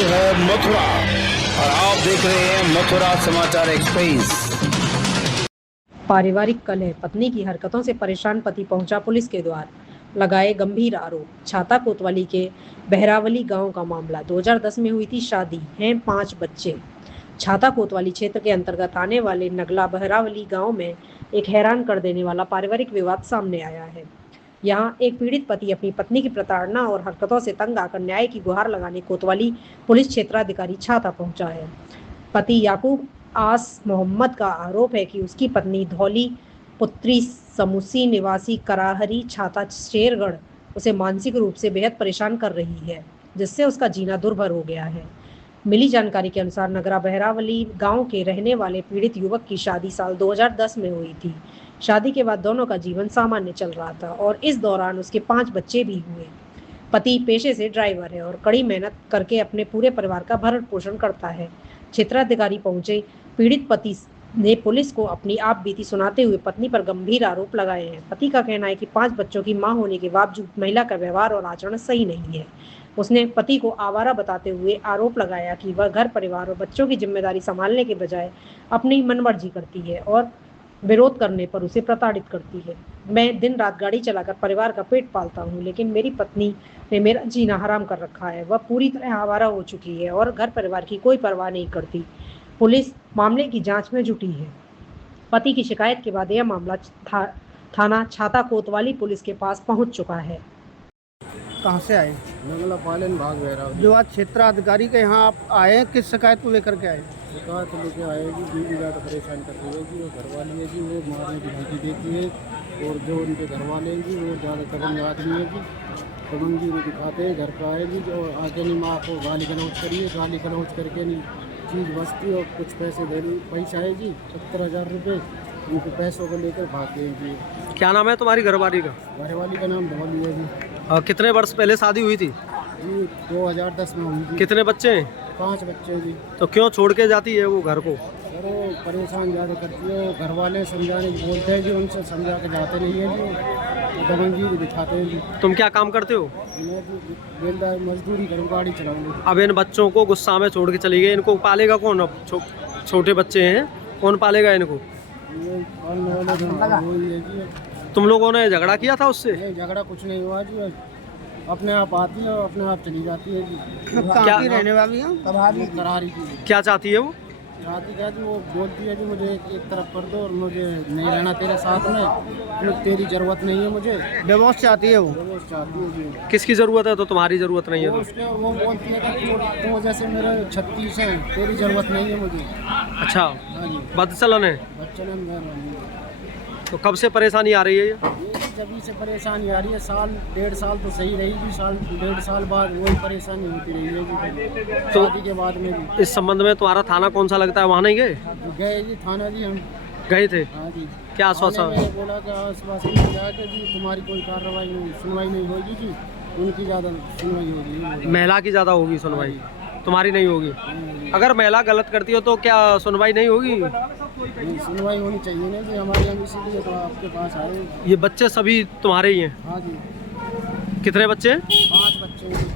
ये है मथुरा और आप देख रहे हैं मथुरा समाचार एक्सप्रेस। पारिवारिक कलह, पत्नी की हरकतों से परेशान पति पहुंचा पुलिस के द्वार, लगाए गंभीर आरोप। छाता कोतवाली के बहरावली गांव का मामला। 2010 में हुई थी शादी, हैं 5 बच्चे। छाता कोतवाली क्षेत्र के अंतर्गत आने वाले नगला बहरावली गांव में एक हैरान कर देने वाला पारिवारिक विवाद सामने आया है। यहां एक पीड़ित पति अपनी पत्नी की प्रताड़ना और हरकतों से तंग आकर न्याय की गुहार लगाने कोतवाली पुलिस क्षेत्राधिकारी छाता पहुंचा है। पति याकूब आस मोहम्मद का आरोप है कि उसकी पत्नी धौली पुत्री समूसी निवासी कराहरी छाता शेरगढ़ उसे मानसिक रूप से बेहद परेशान कर रही है, जिससे उसका जीना दुर्भर हो गया है। मिली जानकारी के अनुसार नगरा बहरावली गांव के रहने वाले पीड़ित युवक की शादी साल 2010 में हुई थी। शादी के बाद दोनों का जीवन सामान्य चल रहा था और इस दौरान उसके 5 बच्चे भी हुए। पति पेशे से ड्राइवर है और कड़ी मेहनत करके अपने पूरे परिवार का भरण पोषण करता है। क्षेत्राधिकारी पहुंचे पीड़ित पति ने पुलिस को अपनी आप बीती सुनाते हुए पत्नी पर गंभीर आरोप लगाए हैं। पति का कहना है कि 5 बच्चों की मां होने के बावजूद महिला का व्यवहार और आचरण सही नहीं है। उसने पति को आवारा बताते हुए आरोप लगाया कि वह घर परिवार और बच्चों की जिम्मेदारी संभालने के बजाय अपनी मनमर्जी करती है और विरोध करने पर उसे प्रताड़ित करती है। मैं दिन रात गाड़ी चलाकर परिवार का पेट पालता हूँ, लेकिन मेरी पत्नी ने मेरा जीना हराम कर रखा है। वह पूरी तरह आवारा हो चुकी है और घर परिवार की कोई परवाह नहीं करती। पुलिस मामले की जांच में जुटी है। पति की शिकायत के बाद यह मामला थाना छाता कोतवाली पुलिस के पास पहुंच चुका है। कहाँ से आए? नगला पालन भाग बहरावली। जो आज क्षेत्राधिकारी के यहाँ आप आए हैं, किस शिकायत को लेकर के आए? शिकायत लेके आएगी, बीवी ज़्यादा परेशान करती है जी, वो घरवाली है जी, वो मारने की धमकी देती है और जो उनके घरवाले हैं जी वो ज़्यादा दबंग आदमी है जी, दबंगी वो दिखाते हैं। घर पर आएगी जो आके नहीं माँ को गाली गलौज करिए, गाली गलौज करके नहीं चीज़ बचती और कुछ पैसे दे पैसा है जी 70,000 रुपये, उनके पैसों को लेकर भागते हैं जी। क्या नाम है तुम्हारी घरवाली का? घरवाली का नाम धौली है जी। कितने वर्ष पहले शादी हुई थी जी? 2010 में हुई जी। कितने बच्चे हैं? 5 बच्चे हैं जी। तो क्यों छोड़ के जाती है वो घर को? सर वो परेशान ज़्यादा करती है, घर वाले समझाने बोलते हैं जी, उनसे समझा के जाते नहीं है जी, दबंगी भी दिखाते हैं जी। तुम क्या काम करते हो? मैं जी बेलदार मजदूरी करूँ, गाड़ी चलाऊँगी। अब इन बच्चों को गुस्सा में छोड़ के चली गई, इनको पालेगा कौन? अब छोटे बच्चे हैं, कौन पालेगा इनको? ये पालने वाले वही है जी। तुम लोगों ने झगड़ा किया था उससे? नहीं, झगड़ा कुछ नहीं हुआ जी, अपने आप आती है और अपने आप चली जाती है जी। कहाँ की रहने वाली हैं? करारी की क्या चाहती है वो? चाहती क्या जी, वो बोलती है जी मुझे एक तरफ कर दो और मुझे नहीं रहना तेरे साथ में, तेरी ज़रूरत नहीं है मुझे। डिवोर्स चाहती है वो? वो चाहती है जी। किसकी ज़रूरत है? तो तुम्हारी ज़रूरत नहीं है तो? वो बोलती है कि तो जैसे मेरे 36 हैं, तेरी ज़रूरत नहीं है मुझे। अच्छा, हाँ जी, बदचलन है। बच्चन तो कब से परेशानी आ रही है ये? जब से परेशानी आ रही है, साल 1.5 साल तो सही रहेगी, साल 1.5 साल बाद वही परेशानी होती रही है तो शादी के बाद में भी। इस संबंध में तुम्हारा थाना कौन सा लगता है, वहाँ नहीं गए? गए जी थाना जी, हम गए थे? हाँ जी। क्या आश्वासन? मैंने बोला कि आश्वासन मिल गया कि जी तुम्हारी कोई कार्रवाई नहीं, सुनवाई नहीं होगी जी, उनकी ज़्यादा सुनवाई होगी। महिला की ज़्यादा होगी सुनवाई, तुम्हारी नहीं होगी। अगर महिला गलत करती हो तो क्या सुनवाई नहीं होगी? नहीं, सुनवाई होनी चाहिए ना जी हमारे यहाँ, इसीलिए तो आपके पास आए। ये बच्चे सभी तुम्हारे ही हैं? हाँ जी। कितने बच्चे हैं? 5 बच्चे हैं।